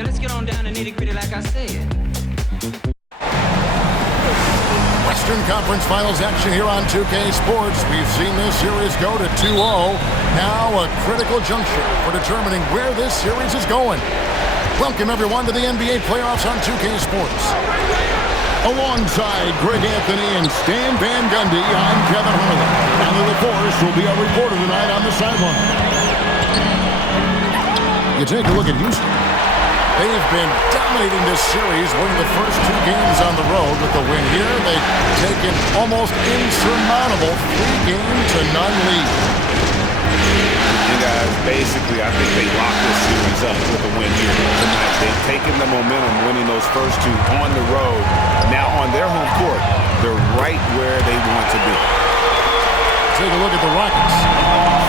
Yeah, let's get on down to nitty-gritty like I said. Western Conference Finals action here on 2K Sports. We've seen this series go to 2-0. Now a critical juncture for determining where this series is going. Welcome, everyone, to the NBA playoffs on 2K Sports. Alongside Greg Anthony and Stan Van Gundy, I'm Kevin Harlan. Andy LaForce will be our reporter tonight on the sideline. You take a look at Houston. They've been dominating this series, winning the first two games on the road. With the win here, they've taken almost insurmountable 3-0 lead. You guys, basically, I think they locked this series up with a win here tonight. They've taken the momentum, winning those first two on the road. Now on their home court, they're right where they want to be. Take a look at the Rockets.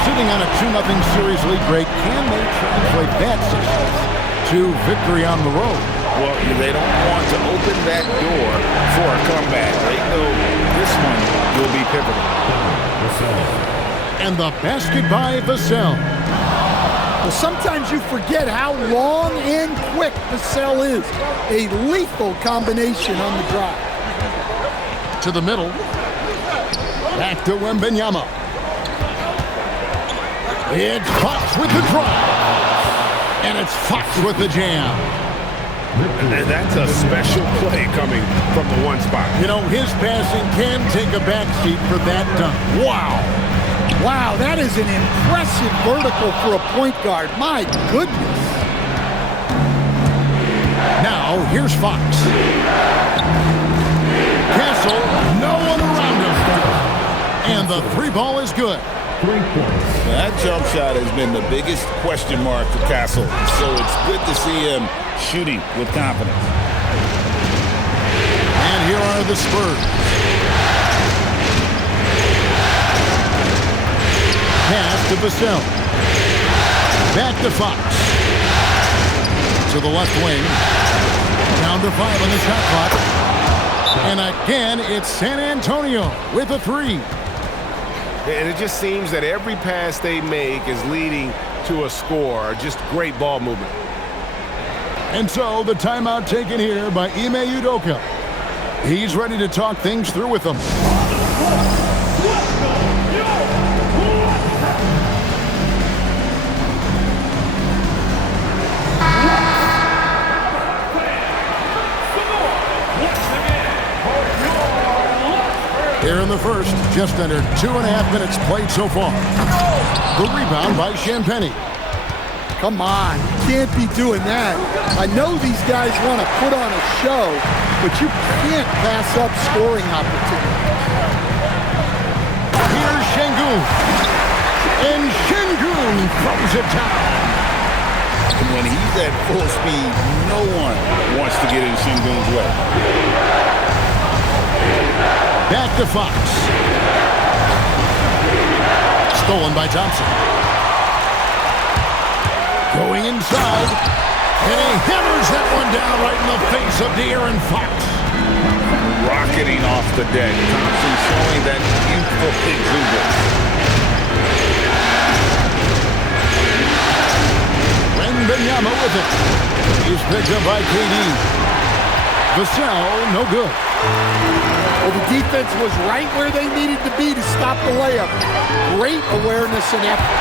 Sitting on a 2-0 series lead break, can they translate that success to victory on the road? Well, they don't want to open that door for a comeback. They know this one will be pivotal. And the basket by Vassell. Well, sometimes you forget how long and quick Vassell is. A lethal combination on the drive. To the middle. Back to Wembanyama. It's Fox with the drive. And it's Fox with the jam. And that's a special play coming from the one spot. You know, his passing can take a backseat for that dunk. Wow. Wow, that is an impressive vertical for a point guard. My goodness. Now, here's Fox. Castle, no one around him. And the three ball is good. That jump shot has been the biggest question mark for Castle, so it's good to see him shooting with confidence. And here are the Spurs. Pass to Vassell. Back to Fox. To the left wing. Down to 5 on the shot clock. And again, it's San Antonio with a three. And it just seems that every pass they make is leading to a score. Just great ball movement. And so the timeout taken here by Ime Udoka. He's ready to talk things through with them. Here in the first, just under 2.5 minutes played so far. The rebound by Champagnie. Come on, you can't be doing that. I know these guys want to put on a show, but you can't pass up scoring opportunities. Here's Şengün. And Şengün throws it down. And when he's at full speed, no one wants to get in Şengün's way. Back to Fox. Stolen by Thompson. Going inside. And he hammers that one down right in the face of De'Aaron Fox. Rocketing off the deck. Thompson showing that youthful exuberance. Wembanyama with it. He's picked up by KD. Vassell, no good. Well, the defense was right where they needed to be to stop the layup. Great awareness and effort.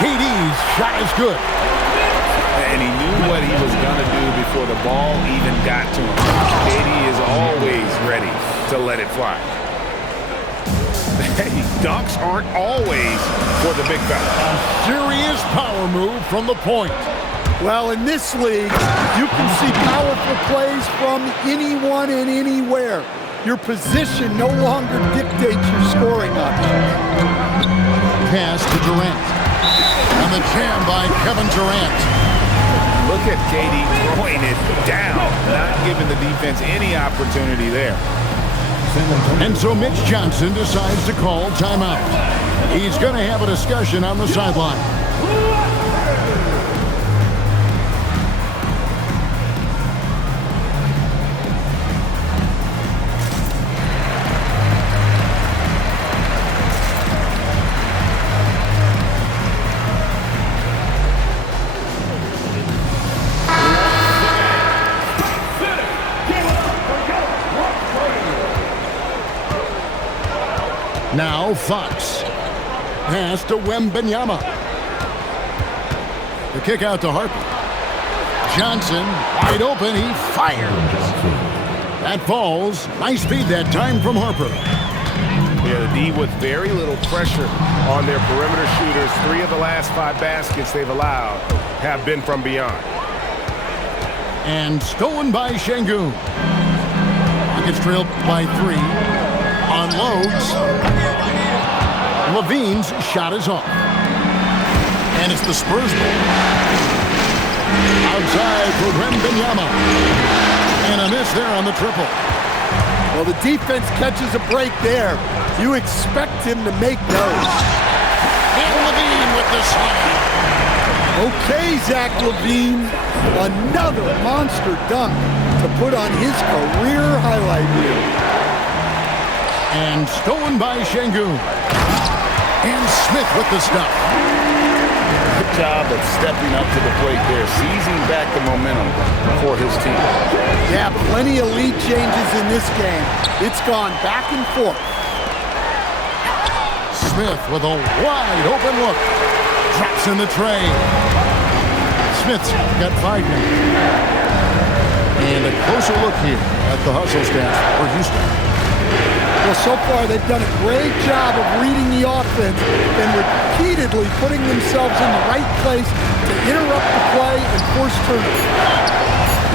KD's shot is good. And he knew what he was going to do before the ball even got to him. KD is always ready to let it fly. Hey, dunks aren't always for the big fella. A serious power move from the point. Well, in this league, you can see powerful plays from anyone and anywhere. Your position no longer dictates your scoring options. Pass to Durant. And the jam by Kevin Durant. Look at KD throwing it down, not giving the defense any opportunity there. And so Mitch Johnson decides to call timeout. He's going to have a discussion on the sideline. Now Fox. Pass to Wembanyama. The kick out to Harper. Johnson, wide open, he fires. That falls. Nice feed that time from Harper. Yeah, the D with very little pressure on their perimeter shooters. 3 of the last 5 baskets they've allowed have been from beyond. And stolen by Şengün. Rockets trailed by 3. Unloads. Levine's shot is off. And it's the Spurs ball. Outside for Wembanyama. And a miss there on the triple. Well, the defense catches a break there. You expect him to make those. And Levine with the slam. Okay, Zach LaVine. Another monster dunk to put on his career highlight reel. And stolen by Şengün. And Smith with the stop. Good job of stepping up to the plate there, seizing back the momentum for his team. Yeah, plenty of lead changes in this game. It's gone back and forth. Smith with a wide open look. Drops in the tray. Smith's got 5 minutes. And a closer look here at the hustle stats for Houston. Well, so far they've done a great job of reading the offense and repeatedly putting themselves in the right place to interrupt the play and force turnovers.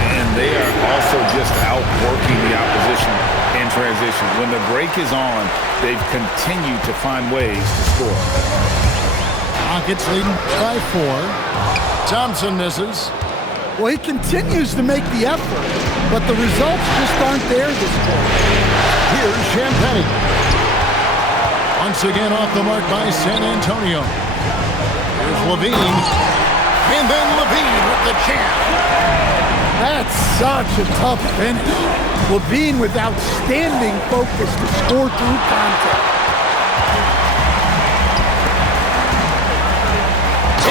And they are also just outworking the opposition in transition. When the break is on, they've continued to find ways to score. Rockets leading by 4. Thompson misses. Well, he continues to make the effort, but the results just aren't there this quarter. Here's Champagnie. Once again off the mark by San Antonio. Here's Levine. And then Levine with the jam. That's such a tough finish. Levine with outstanding focus to score through contact.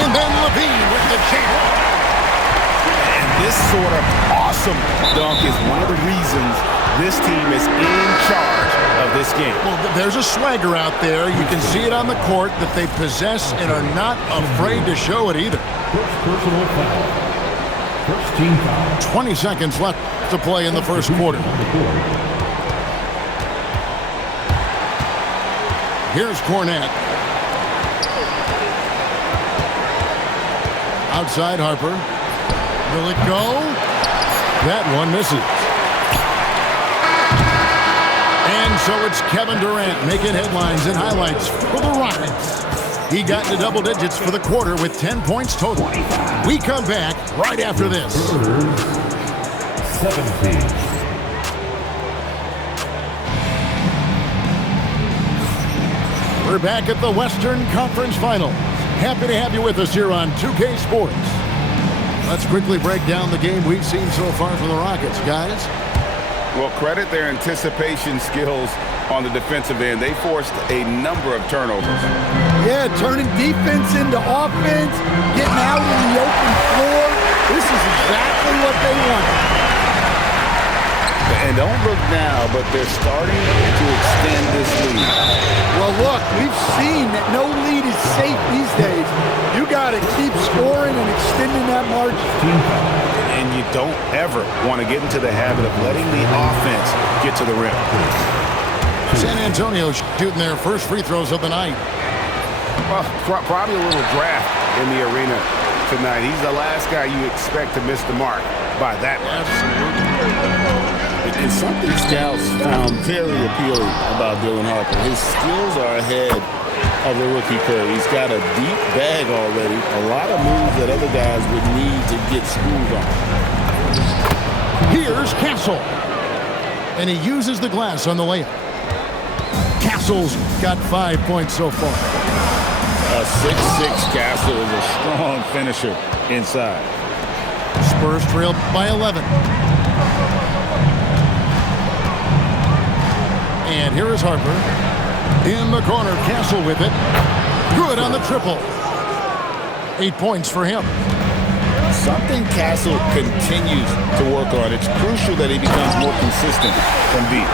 And then Levine with the jam. And this sort of awesome dunk is one of the reasons this team is in charge of this game. Well, there's a swagger out there. You can see it on the court that they possess and are not afraid to show it either. Personal foul. First team foul. 20 seconds left to play in the first quarter. Here's Cornette. Outside Harper. Will it go? That one misses. And so it's Kevin Durant making headlines and highlights for the Rockets. He got into double digits for the quarter with 10 points total. We come back right after this. 17. We're back at the Western Conference Finals. Happy to have you with us here on 2K Sports. Let's quickly break down the game we've seen so far from the Rockets, guys. Well, credit their anticipation skills on the defensive end. They forced a number of turnovers. Yeah, turning defense into offense, getting out in the open floor. This is exactly what they wanted. And don't look now, but they're starting to extend this lead. Well, look, we've seen that no lead is safe these days. You got to keep scoring and extending that margin. And you don't ever want to get into the habit of letting the offense get to the rim. San Antonio shooting their first free throws of the night. Well, probably a little draft in the arena tonight. He's the last guy you expect to miss the mark by that much. And something scouts found very appealing about Dylan Harper. His skills are ahead of the rookie curve. He's got a deep bag already. A lot of moves that other guys would need to get smooth on. Here's Castle. And he uses the glass on the layup. Castle's got 5 points so far. A 6'6" Castle is a strong finisher inside. Spurs trail by 11. And here is Harper. In the corner, Castle with it. Good on the triple. 8 points for him. Something Castle continues to work on. It's crucial that he becomes more consistent from deep.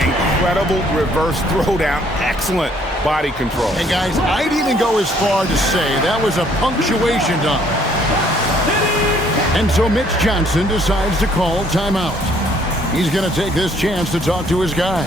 Incredible reverse throwdown. Excellent body control. And guys, I'd even go as far to say that was a punctuation dunk. And so Mitch Johnson decides to call timeout. He's going to take this chance to talk to his guy.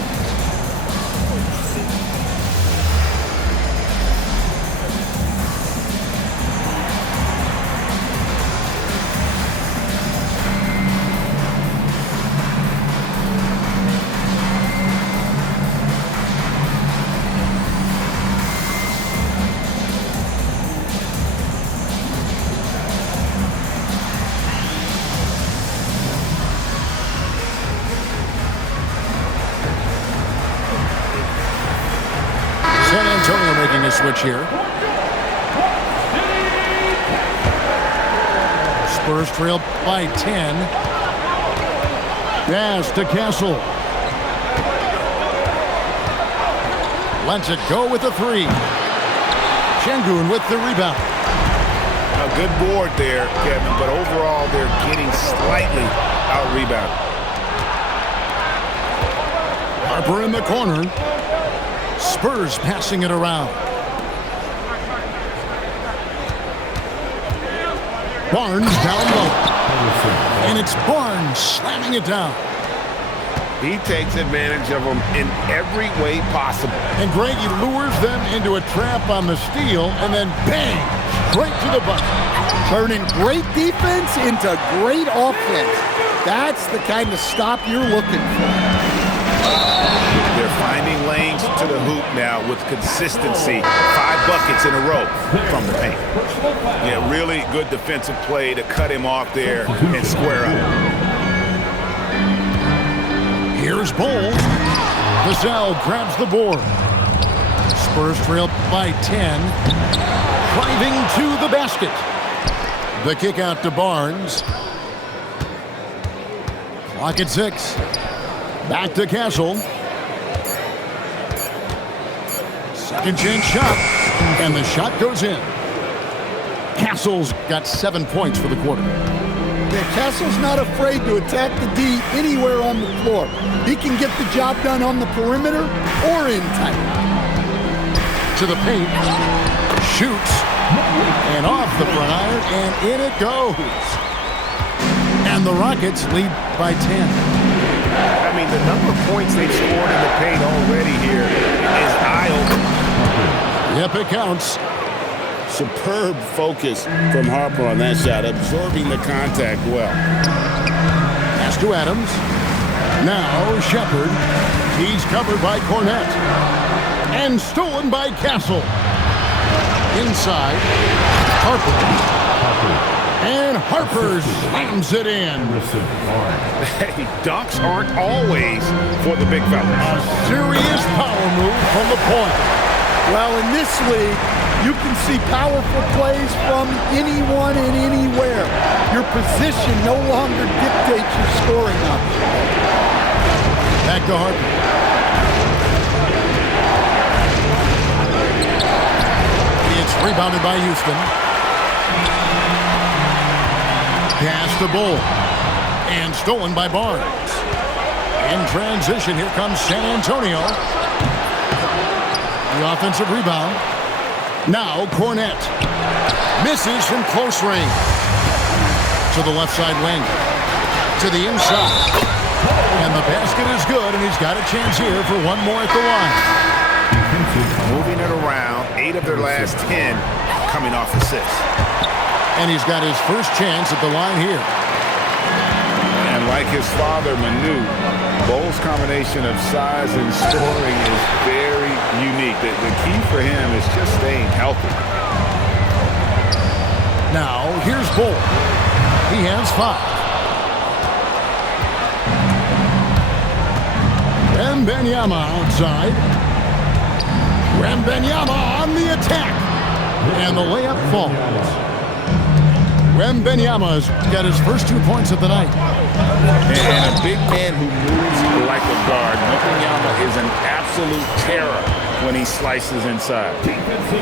San Antonio making a switch here. Spurs trail by 10. Pass to Castle. Lets it go with the three. Şengün with the rebound. A good board there, Kevin, but overall they're getting slightly out-rebounded. Harper in the corner. Spurs passing it around. Barnes down low. And it's Barnes slamming it down. He takes advantage of them in every way possible. And Greg, he lures them into a trap on the steal, and then bang, straight to the bucket. Turning great defense into great offense. That's the kind of stop you're looking for. They're finding lanes to the hoop now with consistency. 5 buckets in a row from the paint. Yeah, really good defensive play to cut him off there and square up. Here's Bull. Vassell grabs the board. Spurs trail by 10. Driving to the basket. The kick out to Barnes. Clock at 6. Back to Castle. Second chance shot. And the shot goes in. Castle's got 7 points for the quarter. Yeah, Castle's not afraid to attack the D anywhere on the floor. He can get the job done on the perimeter or in tight. To the paint. Shoots. And off the front iron. And in it goes. And the Rockets lead by 10. I mean, the number of points they've scored in the paint already here is eye-opening. Yep, it counts. Superb focus from Harper on that shot, absorbing the contact well. Pass to Adams. Now Shepherd. He's covered by Cornette. And stolen by Castle. Inside. Harper. And Harper slams it in. Hey, dunks aren't always for the big fellas. A serious power move from the point. Well, in this league, you can see powerful plays from anyone and anywhere. Your position no longer dictates your scoring option. Back to Harper. It's rebounded by Houston. Pass to Bull. And stolen by Barnes. In transition, here comes San Antonio. The offensive rebound. Now Cornette. Misses from close range. To the left side wing. To the inside. And the basket is good, and he's got a chance here for one more at the line. Moving it around, 8 of their last 10 coming off assists. And he's got his first chance at the line here. And like his father, Manu, Bull's combination of size and scoring is very unique. The key for him is just staying healthy. Now, here's Bull. He has 5. Wembanyama outside. Wembanyama on the attack. And the layup falls. Wembanyama's got his first 2 points of the night. And a big man who moves like a guard. Wembanyama is an absolute terror when he slices inside.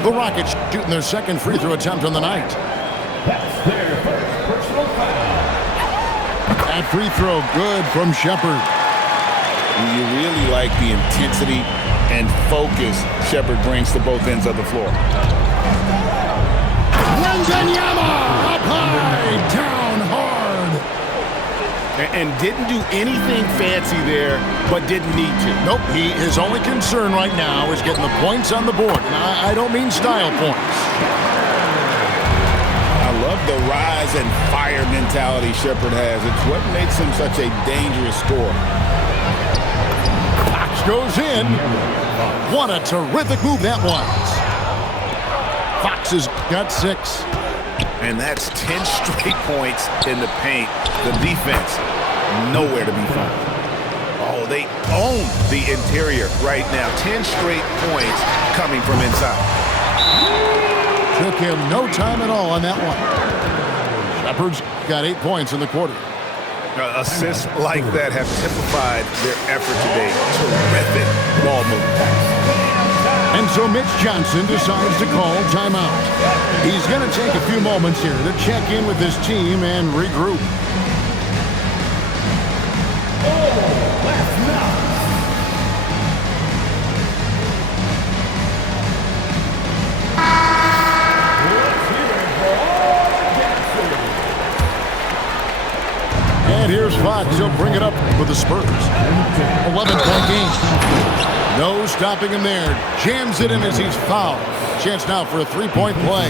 The Rockets shooting their second free throw attempt on the night. That's their first personal foul. That free throw good from Shepherd. You really like the intensity and focus Shepherd brings to both ends of the floor. Wembanyama up high, down hard. And didn't do anything fancy there, but didn't need to. Nope, his only concern right now is getting the points on the board. And I don't mean style points. I love the rise and fire mentality Shepherd has. It's what makes him such a dangerous scorer. Fox goes in. What a terrific move that was. Fox has got 6. And that's 10 straight points in the paint. The defense, nowhere to be found. Oh, they own the interior right now. 10 straight points coming from inside. Took him no time at all on that one. Shepherd's got 8 points in the quarter. Assists like that have typified their effort today. Terrific ball movement. And so Mitch Johnson decides to call timeout. He's going to take a few moments here to check in with his team and regroup. And here's Fox. He'll bring it up for the Spurs. 11-point game. No stopping him there. Jams it in as he's fouled. Chance now for a 3-point play.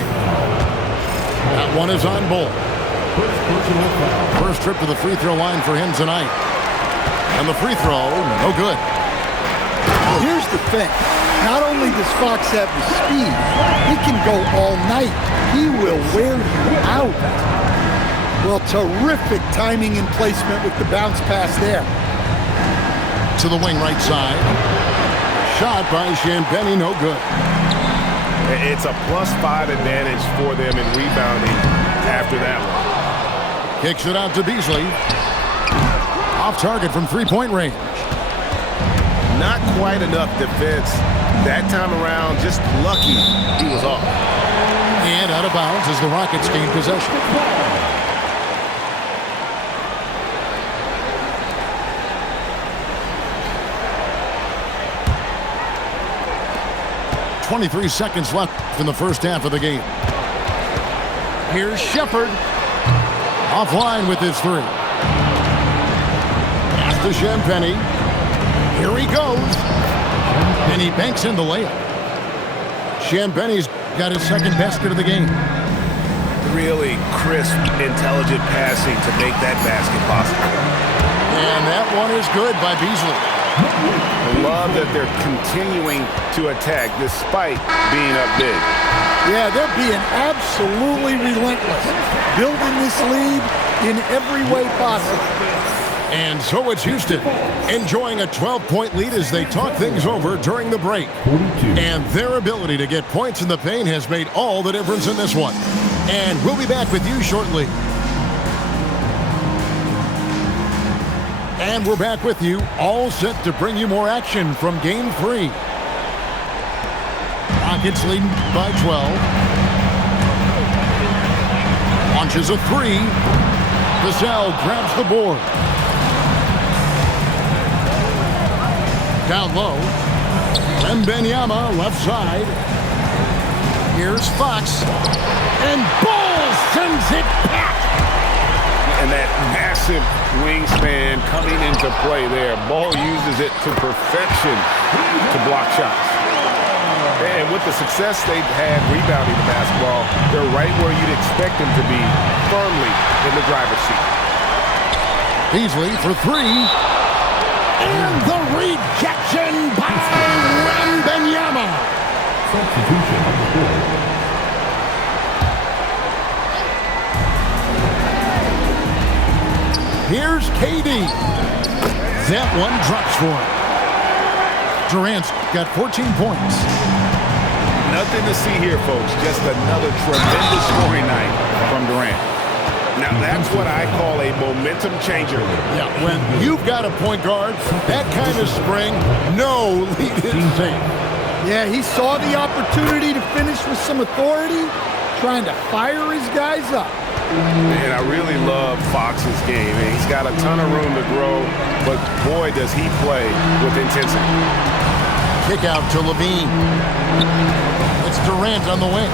That one is on Bull. First trip to the free throw line for him tonight. And the free throw, no good. Here's the thing. Not only does Fox have the speed, he can go all night. He will wear you out. Well, terrific timing and placement with the bounce pass there. To the wing right side. Shot by Champagnie, no good. It's a +5 advantage for them in rebounding after that one. Kicks it out to Beasley. Off target from 3-point range. Not quite enough defense that time around. Just lucky he was off. And out of bounds as the Rockets gain possession. 23 seconds left in the first half of the game. Here's Shepherd. Offline with his 3. Pass to Champagnie. Here he goes. And he banks in the layup. Champagnie's got his second basket of the game. Really crisp, intelligent passing to make that basket possible. And that one is good by Beasley. I love that they're continuing to attack despite being up big. Yeah, they're being absolutely relentless, building this lead in every way possible. And so it's Houston, enjoying a 12-point lead as they talk things over during the break. And their ability to get points in the paint has made all the difference in this one. And we'll be back with you shortly. And we're back with you, all set to bring you more action from Game 3. Rockets leading by 12. Launches a 3. Vassell grabs the board. Down low. Wembanyama left side. Here's Fox. And Bull sends it back. And that massive wingspan coming into play there. Ball uses it to perfection to block shots. And with the success they've had rebounding the basketball, they're right where you'd expect them to be, firmly in the driver's seat. Beasley for 3. And the rejection by Wembanyama. Substitution on the board. Here's KD. That one drops for him. Durant's got 14 points. Nothing to see here, folks. Just another tremendous scoring night from Durant. Now, that's what I call a momentum changer. Yeah, when you've got a point guard, that kind of spring, no lead is safe. Yeah, he saw the opportunity to finish with some authority, trying to fire his guys up. And I really love Fox's game. And he's got a ton of room to grow, but boy, does he play with intensity. Kick out to Levine. It's Durant on the wing.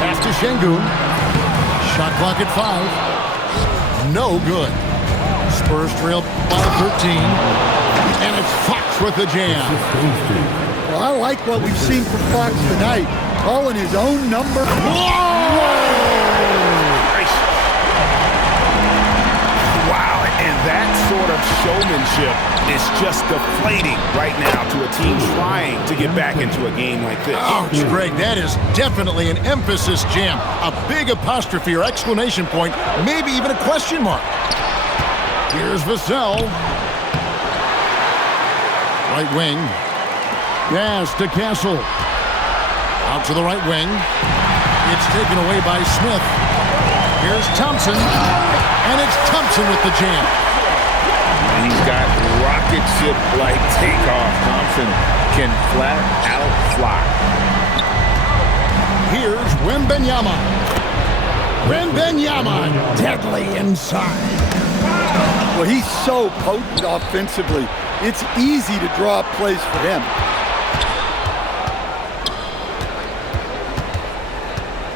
Pass to Şengün. Shot clock at 5. No good. Spurs trail by 13. And it's Fox with the jam. Well, I like what we've seen from Fox tonight. Calling his own number. Wow, and that sort of showmanship is just deflating right now to a team trying to get back into a game like this. Ouch, Greg, that is definitely an emphasis jam. A big apostrophe or exclamation point, maybe even a question mark. Here's Vassell. Right wing. Yes, to Castle. Out to the right wing. It's taken away by Smith. Here's Thompson. And it's Thompson with the jam. He's got rocket ship-like takeoff. Thompson can flat out fly. Here's Wembanyama. Wembanyama, deadly inside. Well, he's so potent offensively. It's easy to draw up plays for him.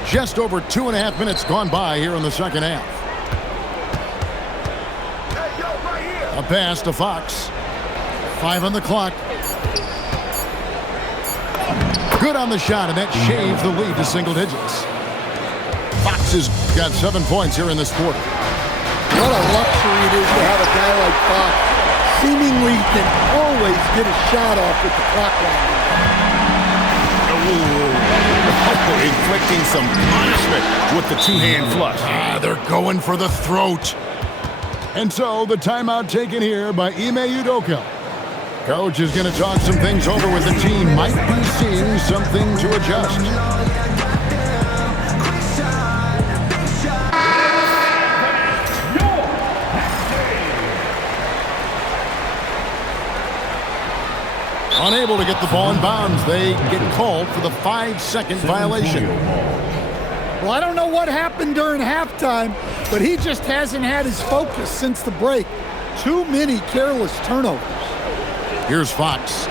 Just over 2.5 minutes gone by here in the second half. A pass to Fox. 5 on the clock. Good on the shot, and that shaves the lead to single digits. Fox has got 7 points here in this quarter. What a luxury it is to have a guy like Fox. Seemingly can always get a shot off with the clock running. Inflicting some punishment with the two-hand flush. They're going for the throat. And so the timeout taken here by Ime Udoka. Coach is going to talk some things over with the team. Might be seeing something to adjust. Unable to get the ball in bounds. They get called for the 5-second violation. Well, I don't know what happened during halftime, but he just hasn't had his focus since the break. Too many careless turnovers. Here's Fox.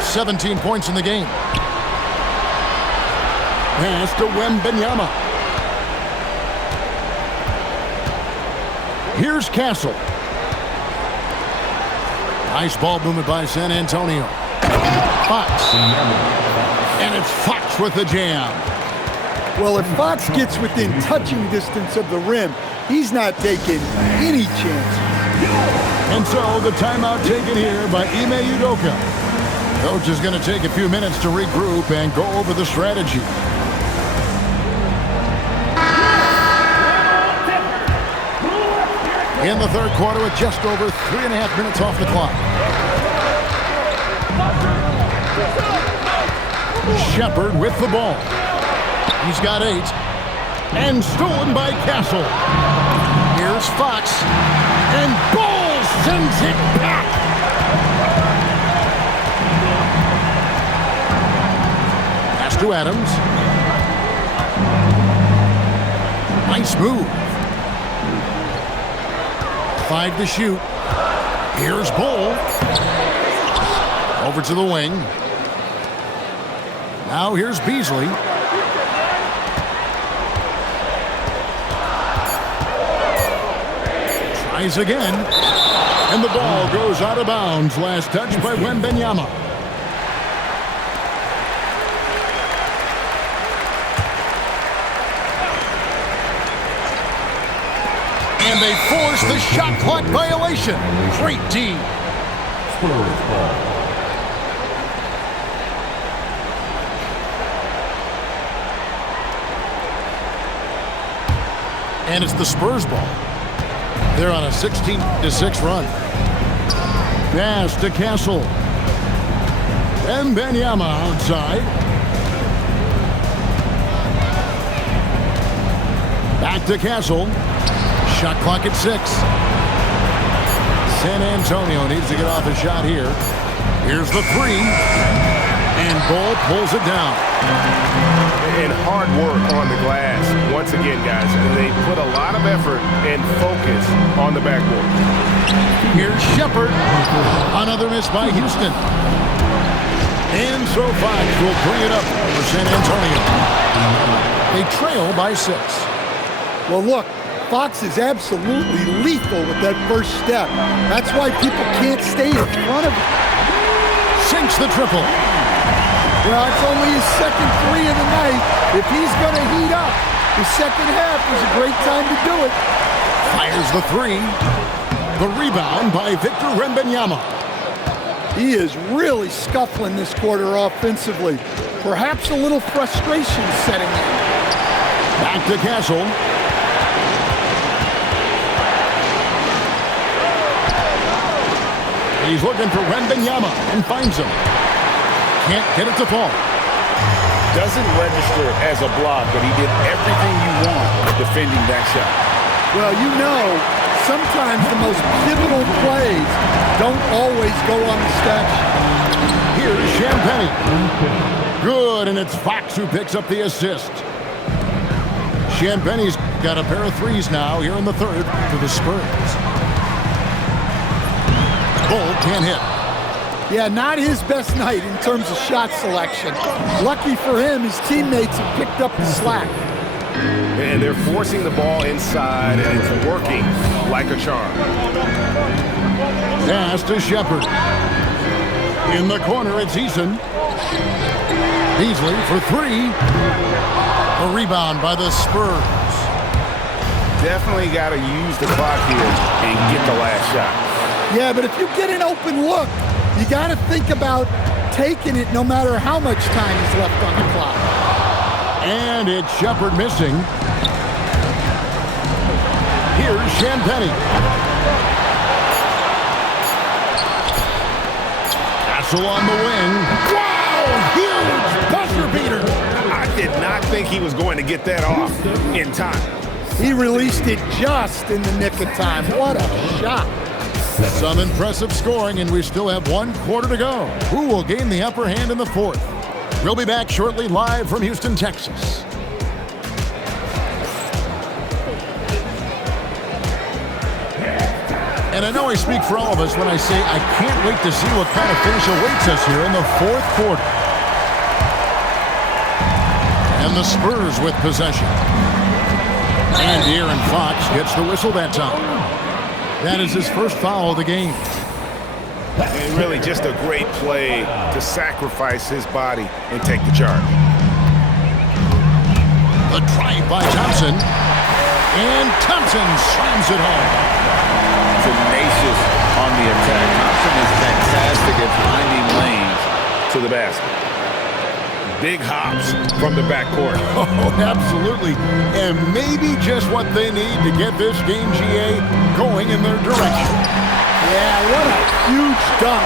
17 points in the game. Pass to Wembanyama. Here's Castle. Nice ball movement by San Antonio. Fox. And it's Fox with the jam. Well, if Fox gets within touching distance of the rim, he's not taking any chances. And so the timeout taken here by Ime Udoka. Coach is going to take a few minutes to regroup and go over the strategy. In the third quarter with just over 3.5 minutes off the clock. Shepard with the ball. He's got 8. And stolen by Castle. Here's Fox. And Ball sends it back. Pass to Adams. Nice move. 5 to shoot. Here's Bull. Over to the wing. Now here's Beasley. Tries again. And the ball goes out of bounds. Last touch by Wembanyama. And they force the shot clock violation. Great D. Spurs ball. And it's the Spurs ball. They're on a 16-6 run. Pass to Castle. Wembanyama outside. Back to Castle. Shot clock at 6. San Antonio needs to get off a shot here. Here's the 3. And Bull pulls it down. And hard work on the glass. Once again, guys, they put a lot of effort and focus on the backboard. Here's Shepard. Another miss by Houston. And so Fox will bring it up for San Antonio. They trail by 6. Well, look, Fox is absolutely lethal with that first step. That's why people can't stay in front of him. Sinks the triple. Well, it's only his second 3 of the night. If he's going to heat up, the second half is a great time to do it. Fires the 3. The rebound by Victor Wembanyama. He is really scuffling this quarter offensively. Perhaps a little frustration setting in. Back to Castle. He's looking for Wembanyama and finds him. Can't get it to fall. Doesn't register as a block, but he did everything you want defending that shot. Well, you know, sometimes the most pivotal plays don't always go on the stat sheet. Here's Champagnie. Good, and it's Fox who picks up the assist. Champagnie's got a pair of 3s now here in the third for the Spurs. Bull can't hit. Yeah, not his best night in terms of shot selection. Lucky for him, his teammates have picked up the slack. And they're forcing the ball inside, and it's working like a charm. Pass to Shepard. In the corner, it's Eason. Beasley for 3. A rebound by the Spurs. Definitely got to use the clock here and get the last shot. Yeah, but if you get an open look, you got to think about taking it no matter how much time is left on the clock. And it's Shepard missing. Here's Champagnie. Castle on the wing. Wow! Huge buzzer beater. I did not think he was going to get that off in time. He released it just in the nick of time. What a shot. Some impressive scoring, and we still have 1 quarter to go. Who will gain the upper hand in the 4th? We'll be back shortly, live from Houston, Texas. And I know I speak for all of us when I say I can't wait to see what kind of finish awaits us here in the 4th quarter. And the Spurs with possession. And De'Aaron Fox gets the whistle that time. That is his first foul of the game. And really just a great play to sacrifice his body and take the charge. The drive by Thompson. And Thompson slams it home. Tenacious on the attack. Thompson is fantastic at finding lanes to the basket. Big hops from the backcourt. Oh, absolutely. And maybe just what they need to get this game, GA, going in their direction. Yeah, what a huge dunk.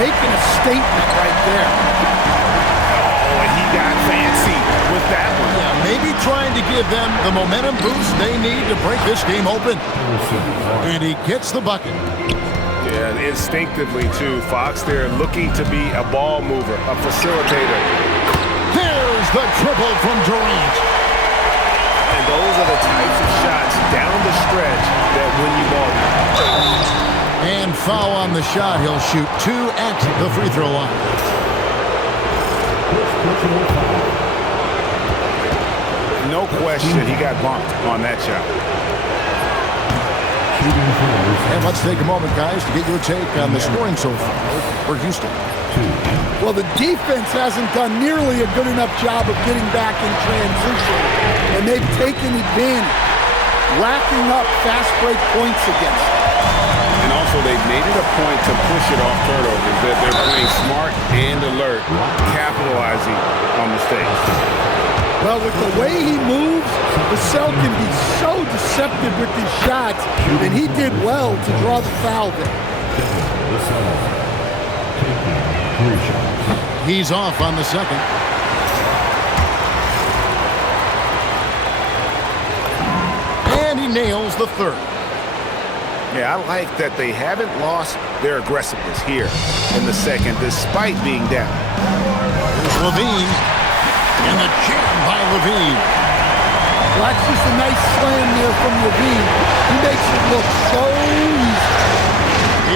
Making a statement right there. Oh, and he got fancy with that one. Yeah, maybe trying to give them the momentum boost they need to break this game open. And he gets the bucket. Yeah, instinctively, too. Fox there looking to be a ball mover, a facilitator. There's the triple from Durant. And those are the types of shots down the stretch that win you ball games. And foul on the shot. He'll shoot 2 at the free throw line. No question he got bumped on that shot. And let's take a moment, guys, to get your take on the scoring so far for Houston. Well, the defense hasn't done nearly a good enough job of getting back in transition, and they've taken advantage, racking up fast break points against them. And also, they've made it a point to push it off turnovers. They're playing smart and alert, capitalizing on mistakes. Well, with the way he moves, Vassell can be so deceptive with his shots, and he did well to draw the foul there. He's off on the second. And he nails the third. Yeah, I like that they haven't lost their aggressiveness here in the second, despite being down. Here's Levine. And the jam by Levine. Well, that's just a nice slam there from Levine. He makes it look so easy.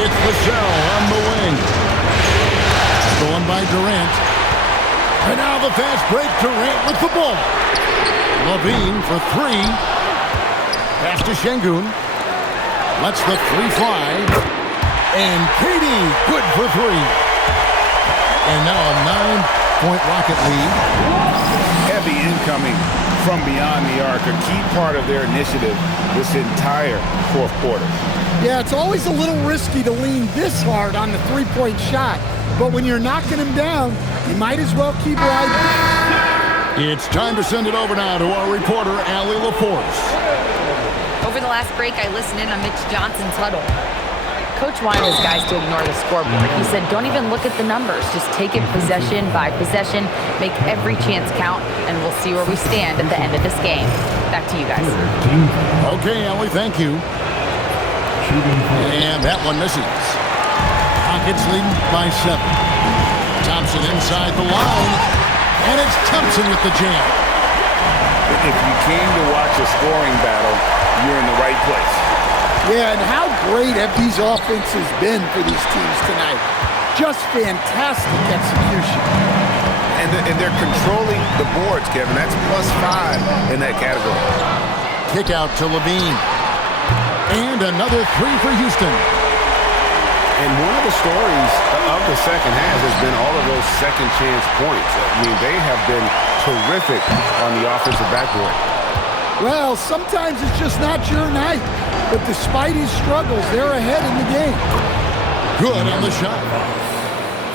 It's Vassell on the wing. Stolen by Durant. And now the fast break. Durant with the ball. Levine for three. Pass to Şengün. Lets the three fly. And Katie, good for three. And now a 9-point Rocket lead. Heavy incoming from beyond the arc, a key part of their initiative this entire fourth quarter. Yeah, it's always a little risky to lean this hard on the three-point shot. But when you're knocking him down, you might as well keep riding. It's time to send it over now to our reporter, Allie LaForce. Over the last break, I listened in on Mitch Johnson's huddle. Coach wanted his guys to ignore the scoreboard. He said, don't even look at the numbers. Just take it possession by possession, make every chance count, and we'll see where we stand at the end of this game. Back to you guys. Okay, Allie, thank you. And that one misses. Rockets leading by 7. Thompson inside the line. And it's Thompson with the jam. If you came to watch a scoring battle, you're in the right place. Yeah, and how great have these offenses been for these teams tonight? Just fantastic execution. And they're controlling the boards, Kevin. That's +5 in that category. Kick out to Levine. And another three for Houston. And one of the stories of the second half has been all of those second chance points. I mean, they have been terrific on the offensive backboard. Well, sometimes it's just not your night. But despite his struggles, they're ahead in the game. Good on the shot.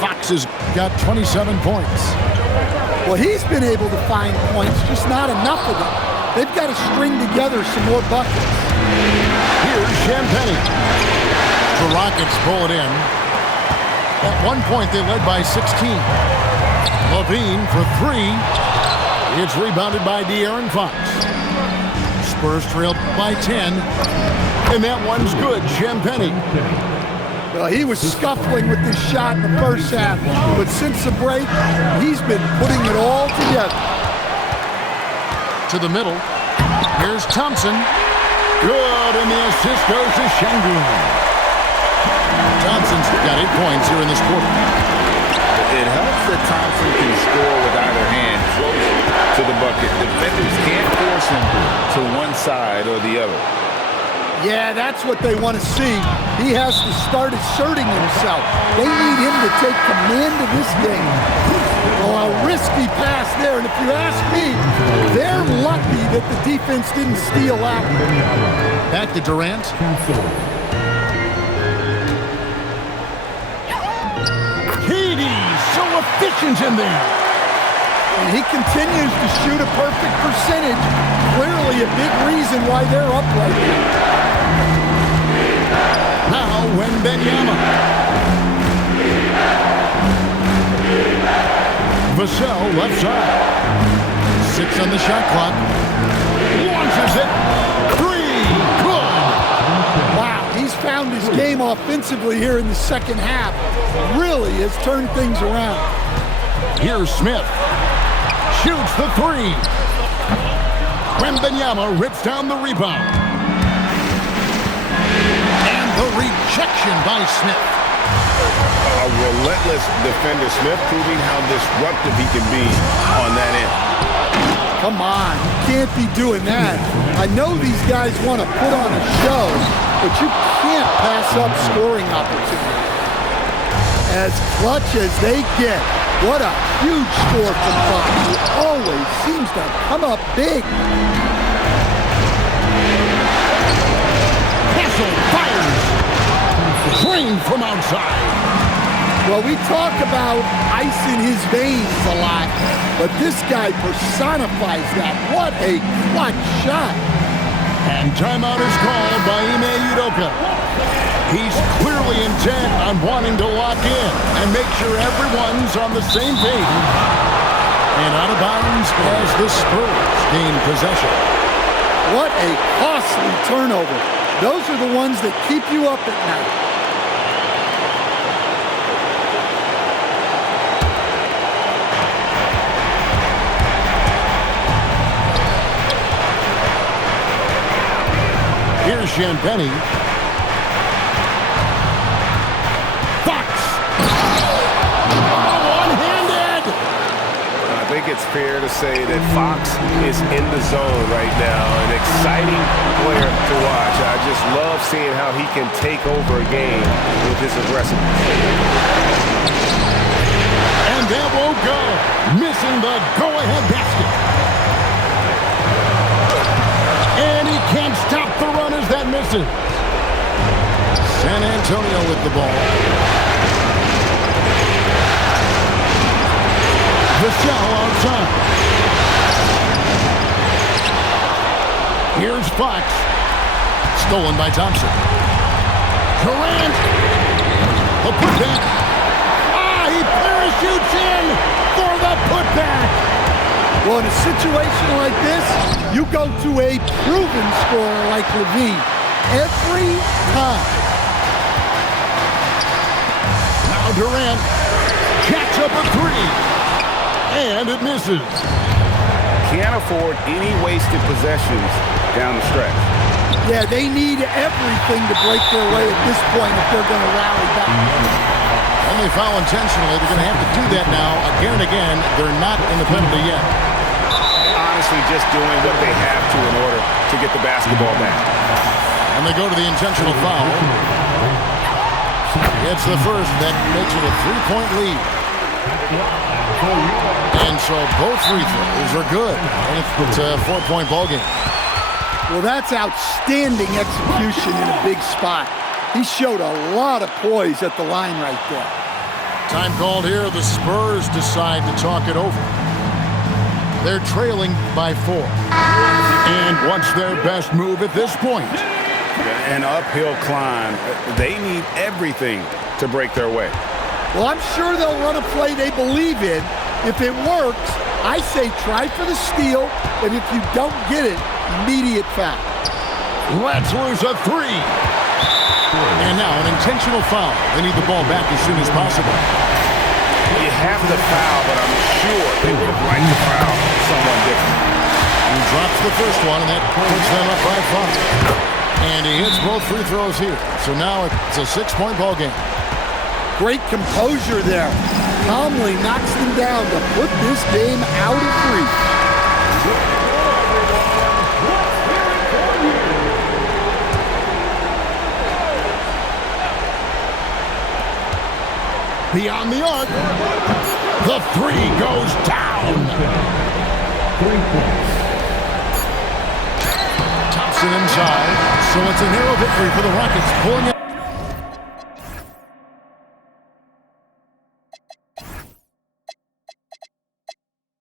Fox has got 27 points. Well, he's been able to find points, just not enough of them. They've got to string together some more buckets. Here's Champagnie. The Rockets pull it in. At one point, they led by 16. Levine for three. It's rebounded by De'Aaron Fox. Spurs trailed by 10. And that one's good. Champagnie. Well, he was scuffling with this shot in the first half. But since the break, he's been putting it all together. To the middle. Here's Thompson. Good, and the assist goes to Şengün. Thompson's got 8 points here in this quarter. It helps that Thompson can score with either hand close to the bucket. Defenders can't force him to one side or the other. Yeah, that's what they want to see. He has to start asserting himself. They need him to take command of this game. Well, a risky pass there, and if you ask me, they're lucky that the defense didn't steal out. Back to Durant. Katie, so efficient in there. And he continues to shoot a perfect percentage. Clearly a big reason why they're up right now. Now Wembanyama. Vassell left side. 6 on the shot clock. Launches it. 3. Good. Wow, he's found his game offensively here in the second half. Really has turned things around. Here's Smith. Shoots the 3. Wembanyama rips down the rebound. And the rejection by Smith. A relentless defender. Smith proving how disruptive he can be on that end. Come on, you can't be doing that. I know these guys want to put on a show, but you can't pass up scoring opportunities. As clutch as they get, what a huge score from Fox. He always seems to come up big. Castle fires. Drained from outside. Well, we talk about ice in his veins a lot, but this guy personifies that. What a clutch shot. And timeout is called by Ime Udoka. He's clearly intent on wanting to lock in and make sure everyone's on the same page. And out of bounds as the Spurs gain possession. What a costly turnover. Those are the ones that keep you up at night. Benny. Fox. Oh, one-handed. I think it's fair to say that Fox is in the zone right now. An exciting player to watch. I just love seeing how he can take over a game with his aggressiveness. And that won't go. Missing the go-ahead basket. And he can't stop the runners that misses. San Antonio with the ball. Vassell outside. Here's Fox. Stolen by Thompson. Durant. The putback. He parachutes in for the putback. Well, in a situation like this, you go to a proven scorer like Levine every time. Now Durant jacks up a three, and it misses. Can't afford any wasted possessions down the stretch. Yeah, they need everything to break their way at this point if they're going to rally back. When they foul intentionally, they're going to have to do that now again and again. They're not in the penalty yet. Honestly, just doing what they have to in order to get the basketball back. And they go to the intentional foul. It's the first that makes it a 3-point lead. And so both free throws are good. And it's a 4-point ball game. Well, that's outstanding execution in a big spot. He showed a lot of poise at the line right there. Time called here. The Spurs decide to talk it over. They're trailing by 4. And what's their best move at this point? An uphill climb. They need everything to break their way. Well, I'm sure they'll run a play they believe in. If it works, I say try for the steal, and if you don't get it, immediate foul. Let's lose a 3. And now an intentional foul. They need the ball back as soon as possible. You have the foul, but I'm sure they would have liked to foul someone different. He drops the first one, and that puts them up by 5. And he hits both free throws here. So now it's a 6-point ball game. Great composure there. Calmly knocks them down to put this game out of reach. Beyond the arc. The 3 goes down. 3 points. Thompson inside. So it's a narrow victory for the Rockets. Pulling it.